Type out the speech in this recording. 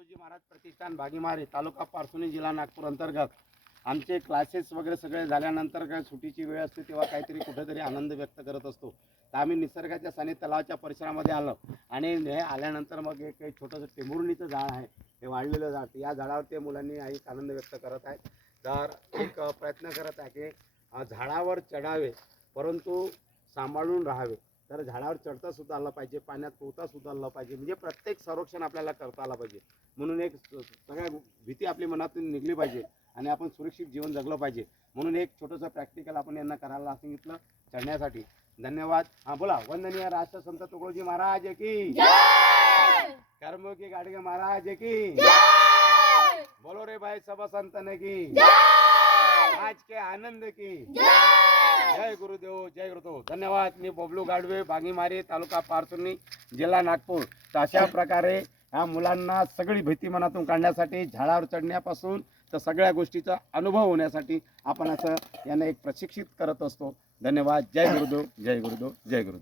तुकडोजी महाराज प्रतिष्ठान भागीमारे तालुका पारसोनी जिल्हा नागपूर अंतर्गत आमचे क्लासेस वगैरे सगळे झाल्यानंतर काय सुट्टीची वेळ असते तेव्हा काहीतरी कुठेतरी आनंद व्यक्त करत असतो. तर आम्ही निसर्गाच्या साने तलावाच्या परिसरामध्ये आलो आणि हे आल्यानंतर मग एक छोटंसं टेंभुर्णीचं झाड आहे, हे वाढलेलं झाड, या झाडावर ते मुलांनी एक आनंद व्यक्त करत आहेत. तर एक प्रयत्न करत आहे की झाडावर चढावे परंतु सांभाळून राहावे. तर झाडावर चढता सुद्धा आलं पाहिजे, पाण्यात पोहता सुद्धा आलं पाहिजे, म्हणजे प्रत्येक संरक्षण आपल्याला करता आलं पाहिजे. म्हणून एक सगळ्या भीती आपली मनातून निघली पाहिजे आणि आपण सुरक्षित जीवन जगलं पाहिजे. म्हणून एक छोटंसं प्रॅक्टिकल आपण यांना करायला सांगितलं चढण्यासाठी. धन्यवाद. हां बोला. वंदनीय राष्ट्रसंत तुकडोजी महाराज की जय, कर्मयोगी गाडगे महाराज की जय, बोलो रे भाई सब संतन की जय, आज के आनंद की जय, जय गुरुदेव, जय गुरुदेव. धन्यवाद. मी बबलू गाडवे, भागीमारी, तालुका पारसोनी, जिल्हा नागपूर. तर अशा प्रकारे ह्या मुलांना सगळी भीती मनातून काढण्यासाठी, झाडावर चढण्यापासून तर सगळ्या गोष्टीचा अनुभव होण्यासाठी आपण असं यांना एक प्रशिक्षित करत असतो. धन्यवाद. जय गुरुदेव, जय गुरुदेव, जय गुरुदेव.